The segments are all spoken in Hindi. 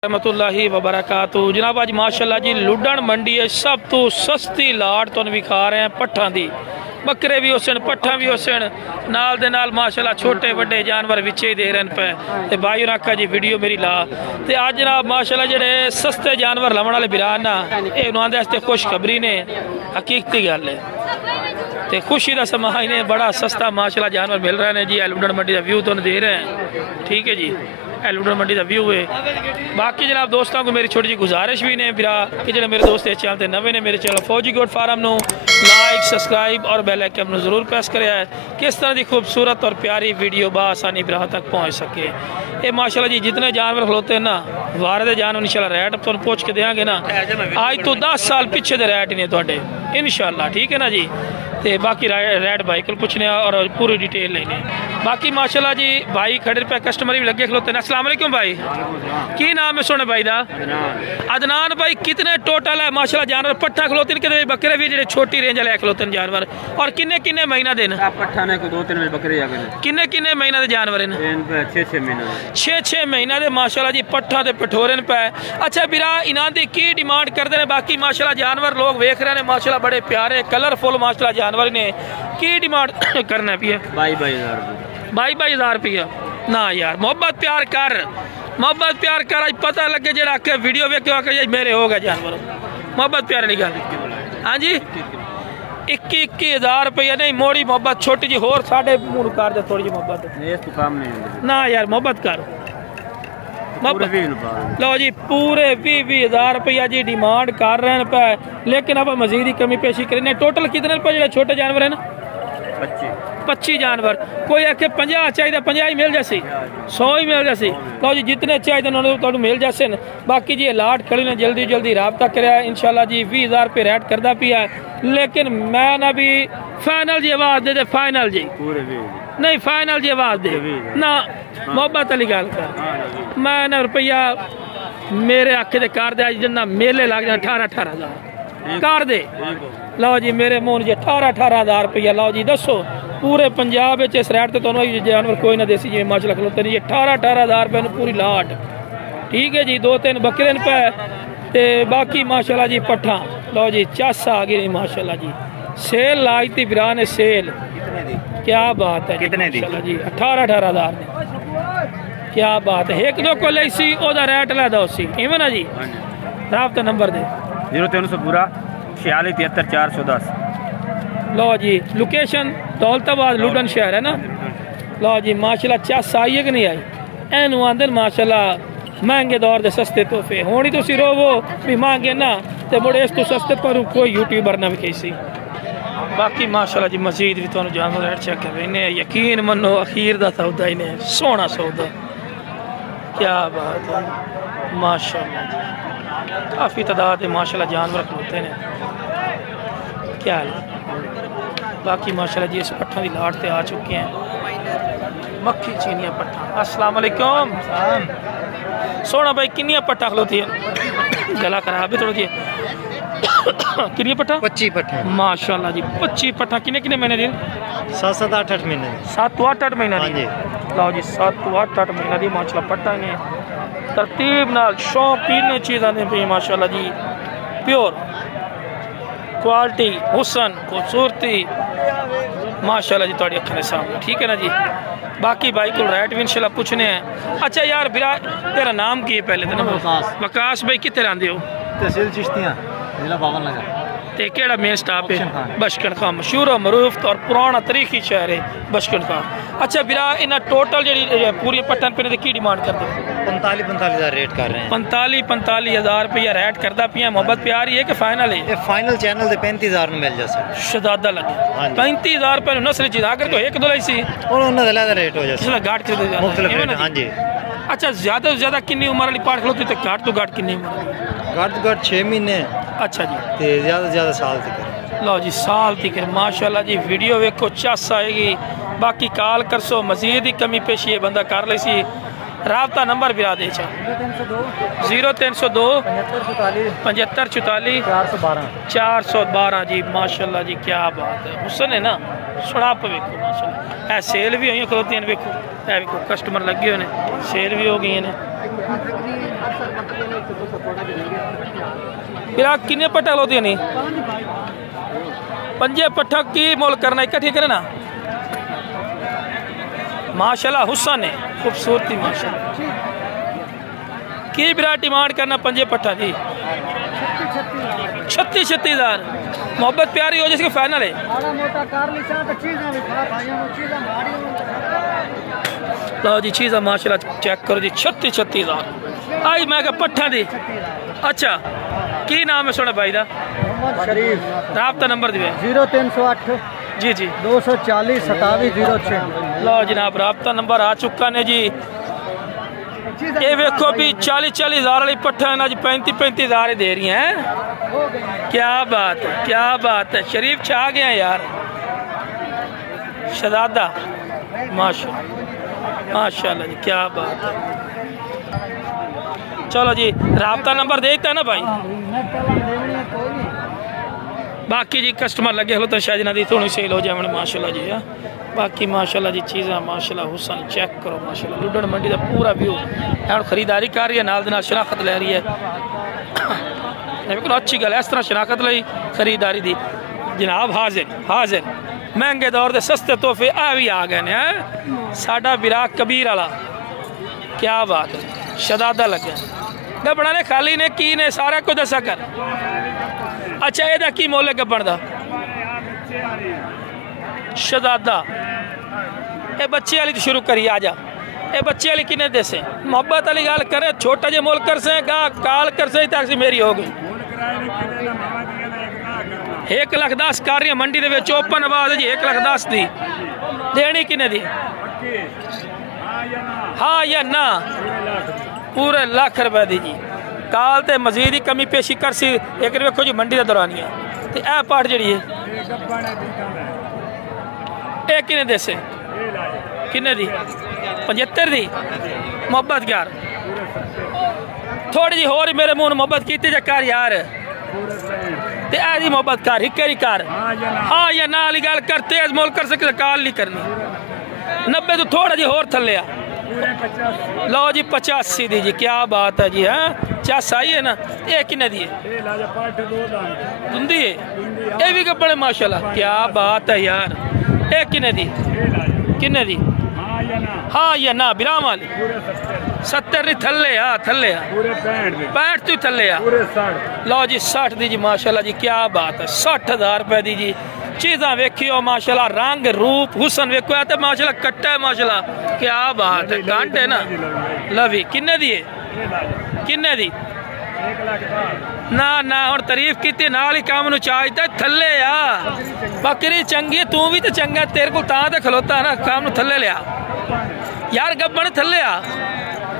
रहमतुल्लाहि व बरकातहू। जनाब अज माशाअल्लाह जी लुडन मंडी है सब तो सस्ती लाट तुहानू विखा रहे हैं पट्ठा दी। बकरे भी होसन पट्ठा भी होसन नाल दे नाल माशाअल्लाह छोटे वड्डे जानवर विचे ही दे रहे पे ते भाई ने आखा जी वीडियो मेरी ला ते अज जनाब माशाअल्लाह जेडे सस्ते जानवर लवन वाले बिरान ना ये उन्होंने वास्ते खुशखबरी ने हकीकती गल है ते खुशी का समा इन्हें बड़ा सस्ता माशाअल्लाह जानवर मिल रहे हैं जी। लुडन मंडी का व्यू तुहानू दे रहे हैं, ठीक है जी। लुडन मंडी का व्यू है। बाकी जनाब दोस्तों को मेरी छोटी जी गुजारिश भी ने बिरा कि जो मेरे दोस्त इस चैनल से नवे ने मेरे चैनल फौजी गोट फार्म को लाइक सब्सक्राइब और बेल आइकन जरूर प्रेस कराया किस तरह की खूबसूरत और प्यारी वीडियो बासानी बिरा तक पहुँच सके। ये माशाल्लाह जी जितने जानवर खलोते हैं ना वारे जानवर इंशाल्लाह रेट तुम पूछ के देंगे ना आज तो 10 साल पीछे दे रेट ने थोड़े इंशाल्लाह, ठीक है ना जी। ते बाकी रेट भाई को पूछने और पूरी डिटेल लेने। बाकी माशाल्लाह जी भाई खड़े पे कस्टमर भी लगे खलोते हैं। अस्सलाम वालेकुम भाई, की नाम है सोने भाई दा? अदनान भाई कितने टोटल है माशाल्लाह जानवर पट्ठा खलोते हैं बकरे भी जो छोटी रेंज वाले खलोते हैं जानवर और किन्ने किन्ने महीना दिन पट्ठा ने 2-3 बकरे किन्ने किन्ने महीना दे जानवर हैं? 6-6 महीना दे माशाल्लाह जी पट्ठा ते पठोरे पे। अच्छा बिरा इन्हां दी की डिमांड करते हैं? बाकी माशाल्लाह जानवर लोग वेख रहे हैं माशाल्लाह बड़े प्यारे कलरफुल माशाल्लाह जानवर ने की डिमांड करना पी है? 22,000 रुपया ना यार मोहब्बत प्यार कर आज पता लगे जरा के वीडियो वेख मेरे हो गए जानवर मोहब्बत प्यार वाली गल। हाँ जी 21,000 रुपया नहीं मोड़ी मोहब्बत छोटी जी होर साढ़े मुँह कर दे थोड़ी जी मोहब्बत ना यार मोहब्बत कर लो जी पूरे 20,000 रुपया जी डिमांड कर रहे हैं पे लेकिन अब मजीद ही कमी पेशी करें। टोटल कितने रुपये जो छोटे जानवर है ना 25 जानवर कोई आखे 50 चाहिए 50 ही मिल जासी 100 ही मिल जासी। लो जी जितने चाहिए उन्होंने मिल जासे। बाकी जी लाट खड़ी ने जल्दी जल्दी रबता कराया इंशाल्लाह जी 20,000 रुपये रेट करता पिया लेकिन मैं ना भी फाइनल जी आवाज़ दे फाइनल जी नहीं फाइनल जी आवाज़ दे ना मोहब्बत वाली गल कर मैं ना रुपया मेरे आखे दे कर दे जिन्ना मेले लग जाए 18,000 कर दे। लो जी मेरे मुँह जी 18,000 रुपया। लो जी दसो पूरे पंजाब इस रेट से तुम्हें जानवर कोई ना देसी जी माशाल्लाह खलोते नहीं 18,000 रुपये पूरी लाट, ठीक है जी। 2-3 बकरे पे ते बाकी माशाल्लाह जी पट्ठा। लो जी चस आ गई माशाल्लाह जी सेल लाई थी बिरा ने सेल क्या बात है कितने जी 18,000 क्या बात है। एक दो को ले सी ओदा रेट ला दो सी इवें ना जी। राब्ता नंबर दे 0300 पूरा 4673 410। लो जी लोकेशन दौलताबाद लुडन शहर है ना। लो जी माशाल्लाह चस आई है कि नहीं आई एनू आंदे माशाल्लाह महंगे दौर दे सस्ते तोहफे होनी तुसी रोवो भी महंगे ना ते मुड़े इस तो सस्ते पर कोई यूट्यूबर ना भी कैसी। बाकी माशाल्लाह जी मजीद भी तुहानू जानवर रेट चेक कर इन्हें यकीन मनो अखीर दा सौदा इन्हें सोहना सौदा क्या बात है माशाल्लाह जी काफ़ी तादाद माशाल्लाह जानवर खलोते हैं क्या है। बाकी माशाल्लाह जी इस पट्ठा की लाट से आ चुके हैं मक्खी चीनिया पट्ठा। अस्सलाम वालेकुम सोना भाई किन्निया पट्ठा खलोती है गला खराब है थोड़ा जी किन्नी पट्ठा 25 पट्ठा माशाल्लाह जी 25 पट्ठा किन्ने किन्ने महीने दिन 7-8 महीने 7-8 महीना जी। लो जी 7-8 महीना दी माशाल्लाह पट्ठा ने तरतीब नाल शौकीन चीज़ां दे पे माशाल्लाह जी प्योर क्वालिटी हुसन खूबसूरती माशाल्लाह जी थोड़ी अखा के सामने, ठीक है ना जी। बाकी भाई को रेट भी इंशाल्लाह पूछने हैं। अच्छा यार बिरा तेरा नाम की है पहले दिन? वकास भाई कितने रहंदे हो? तहसील चिश्तियां जिला बावनगर ते केड़ा मेन स्टाफ है? बशकन खां मशहूर और मरूफ और पुराना तरीखी शहर है बशकन खां। अच्छा बिरा इन्हें टोटल जी पूरी पट्टन पे की डिमांड कर दो? 45,000 रेट कर रहे हैं। 45,000 रुपया रेट करता पिया मोहब्बत प्यार ही है कि फाइनल है? ये फाइनल चैनल से 35,000 मिल जाए शदादा लगे 35,000 रुपये नस्ल चीज अगर कोई एक दो लाई सी उन्होंने रेट हो जाए गाट कर मुख्तलिफ। हाँ जी। अच्छा ज्यादा से ज्यादा किन्नी उम्र वाली पाठ खलोती तो घाट तो घाट किन्नी उम्र? घट तो घट 6 महीने। अच्छा जी ते ज़्यादा से ज़्यादा साल तक। लो जी साल तक माशाल्लाह जी वीडियो वेखो चस आएगी। बाकी कॉल कर सो मजीद ही कमी पेशी बंदा कर ले सी। राबता नंबर भी आ दे 0302 7544 412 जी माशाल्लाह जी क्या बात है हुसन है ना सड़प वेखो माशाल्लाह। सेल भी हुई खलोती वेखो कस्टमर लगे हुए हैं सेल भी हो गई ने फिर किन्ने पट्टा लोदियां नहीं पंजे पट्ठा की मोल करना इकट्ठी करे ना माशाल्लाह हुसन है खूबसूरती माशाल्लाह की बिरा डिमांड करना पंजे पट्ठा जी 36,000 मोहब्बत प्यारी हो जिसके फाइनल है लो जी चीज़ माशाल्लाह चेक करो जी 36,000 आई मैं क्या पट्ठा दी अच्छा की नाम है सोने भाई दा शरीफ राब्ता नंबर दिवे 0308 जी जी 240 2706 लो जनाब राब्ता नंबर आ चुका ने जी ये वेखो भी 40,000 वाली पट्ठा है 35,000 दे रही हैं क्या बात है शरीफ छा गया यार शहजादा माशाल्लाह जी क्या बात है चलो जी राब्ता नंबर दे देता ना भाई बाकी जी कस्टमर लगे हो तो शायद ना दी थोड़ी सेल हो जाए माशाल्लाह जी है बाकी माशाल्लाह जी चीज़ा माशाल्लाह हुसन चेक करो माशाल्लाह लुडन मंडी का पूरा व्यू और खरीदारी कर रही है नाल दे नाल शनाख्त ले रही है बिल्कुल अच्छी गल है इस तरह शनाख्त ली खरीदारी दी जनाब हाजिर महंगे दौर के सस्ते तोहफे आ भी आ गए हैं साडा बिरा कबीर वाला क्या बात है शहजादा लगे गब्बड़ा ने खाली ने की ने सारा कुछ दसा कर अच्छा एदा की मोल है गब्बड़ दा शहजादा ये बच्चे वाली तो शुरू करी आजा ये बच्चे वाली किने देसे मोहब्बत वाली गल करे छोटा जे मोल कर से काल कर से तक मेरी हो गई 1,10,000 कर रही मंडी दे विच ओपन आवाज जी 1,10,000 दी देनी किने दी हाँ या ना पूरे लाख रुपए दी जी काल ते मजीद ही कमी पेशी कर सी एक वेखो जी मंडी का दौरानिया ते ए पार्ट जी है किने देसे किने दी 75 दी मोहब्बत यार थोड़ी जी होर मेरे मुंह मोहब्बत की कर यार ते ऐसी मोहब्बत कर हिक्के कर हाँ या ना वाली गल कर तेज मोल कर सके काल नहीं करनी 90 तो थोड़ा जी होर थले आ लो जी 85 दी जी क्या बात है जी हाँ चस आई है ना ये किने दी दुंदी है ये भी बड़े माशाल्लाह क्या बात है यार ये किने दी हाँ या ना बिराम वाली 70 नहीं थले आ 65 तो थले आ लो जी 60 दी जी माशाल्लाह जी क्या बात है 60,000 रुपए दी जी चीज़ा वेखियो माशाल्लाह रंग रूप हुसन वेखो तो माशाल्लाह कट्टा है माशाल्लाह क्या बात है गंढ है ना लवी किन्ने दी ना और तारीफ की नाल ही काम चाहता थले आ बकरी चंगी तू भी तो चंगा तेरे को तां ते खलोता ना काम थले लिया यार गब्बन थले आ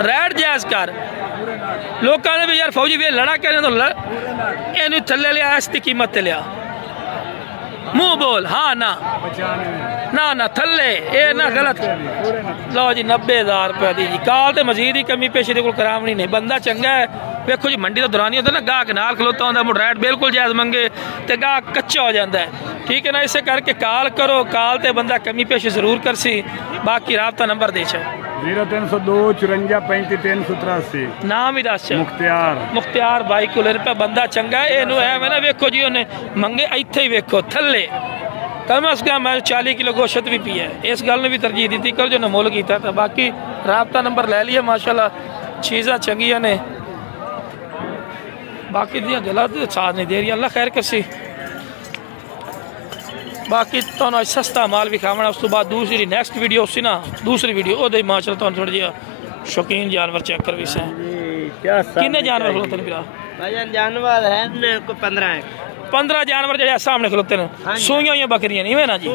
रैड जायज कर लोगों ने भी यार फौजी भी लड़ा कर तो इन थले लिया इसकी कीमत ते लिया मुंह बोल हाँ ना थले ये ना गलत लो जी 90,000 रुपए दी जी काल ते मजीद ही कमी पेशी दे कोल करावनी नहीं बंदा चंगा है वेखो जी मंडी तो दौरानी होता ना गाहक नाल खलोता होंदा मुड़ रेट बिल्कुल जायज मंगे ते गाहक कच्चा हो जाता है ठीक है ना इसे करके काल करो काल ते बंदा कमी पेशी जरूर कर सी बाकी राब्ता नंबर दे 0302 54 35 383 नाम ही दस मुख्तियार भाई को रुपया बंदा चंगा है एनू है ना वेखो जी उन्हें मंगे इत्थे ही वेखो थले कम अज कम मैं 40 किलो गोश्त भी पिया है इस गल ने भी तरजीह दी कर जो ने मुल किया था बाकी राब्ता नंबर ले लिया माशाल्लाह चीज़ा चंगिया ने बाकी दियाँ गलत साथ नहीं दे रही अल्लाह खैर करसी बाकी तो सस्ता माल भी खावना उस तो बाद दूसरी नेक्स्ट वीडियो उसी ना दूसरी वीडियो वो माशाल्लाह तो थोड़ा जिहा शौकीन जानवर चेक कर भी से किन्ने जानवर खलोते हैं भाईजान जानवर है 15 जानवर जो सामने खलोते हैं सूइयां हुई बकरियां नहीं है ना जी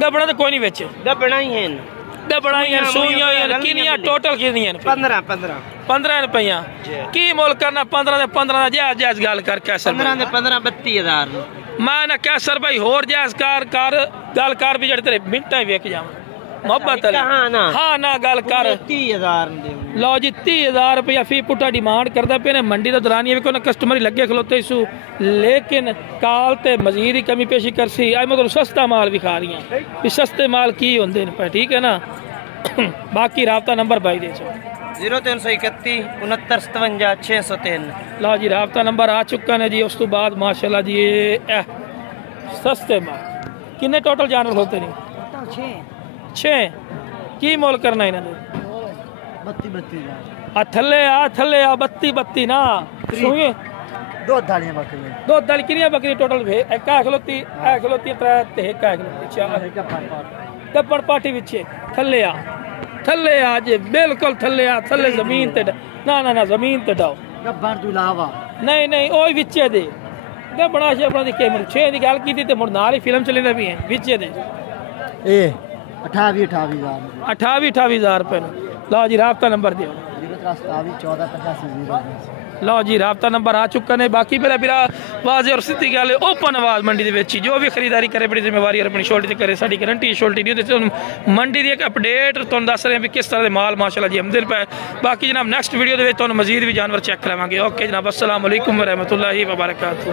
गबड़ा तो कोई नहीं बेचे गबड़ा ही है गबड़ा ही सूइयां किनियां टोटल किनियां 15 रुपया की मोल करना 15 जायज गल कर कैसर 15 32,000 मैं ना कैसर भाई होर जायज कर गल कर भी जड़े तेरे मिनटा ही वेख जावां मोहब्बत हाँ ना गल कर 30,000 लो जी 30,000 रुपया फी पुट्टा डिमांड करता पे ने मंडी का दौरानी भी कस्टमर ही लगे खलोते इसू लेकिन काल ते मजीद ही कमी पेशी कर सी आई मतलब सस्ता माल भी खा रही हैं सस्ते माल की होंगे पे ठीक है ना बाकी राब्ता नंबर भाई दे 0331 69 57 603। लो जी राबता नंबर आ चुका है जी। उस तो बाद माशाल्लाह जी ये सस्ते में किन्ने टोटल जानवर होते नहीं? 6 की मोल करना इन्होंने? 32 थले आ 32 ना सुनिए दो दालियां बकरियां। दो दल किनिया बकरी टोटल वे एक खलोती त्रै ते एक खलोती चार दब्बड़ पाटी विचे थले आ जे बिल्कुल थले आ थले जमीन ते ना जमीन ते डाओ गब्बर तो इलावा नहीं ओही विचे दे दब्बड़ा शब्बड़ा दी केमर 6 दी गल कीती ते मुड़ नाल ही फिल्म चलेंदा भी है विचे दे ए 28,000 रुपए। लो जी राबता नंबर दियो। 083 लो जी राबता नंबर आ चुका है। बाकी मेरा बिरा वाज़े और सीधी गल है ओपन आवाज़ मंडी दे विच जो भी खरीदारी करे बड़ी जिम्मेवारी अपनी शोल्टी ते करे। साडी गारंटी शोल्टी नहीं होती। मंडी दी एक अपडेट तुहानू दस रहे हैं भी किस तरह के माल माशाल्लाह जी आमदन पे। बाकी जनाब नैक्सट वीडियो दे विच तुहानू मजीद भी जानवर चेक करावांगे। ओके जनाब अस्सलाम वालेकुम व रहमतुल्लाहि व बरकातहू।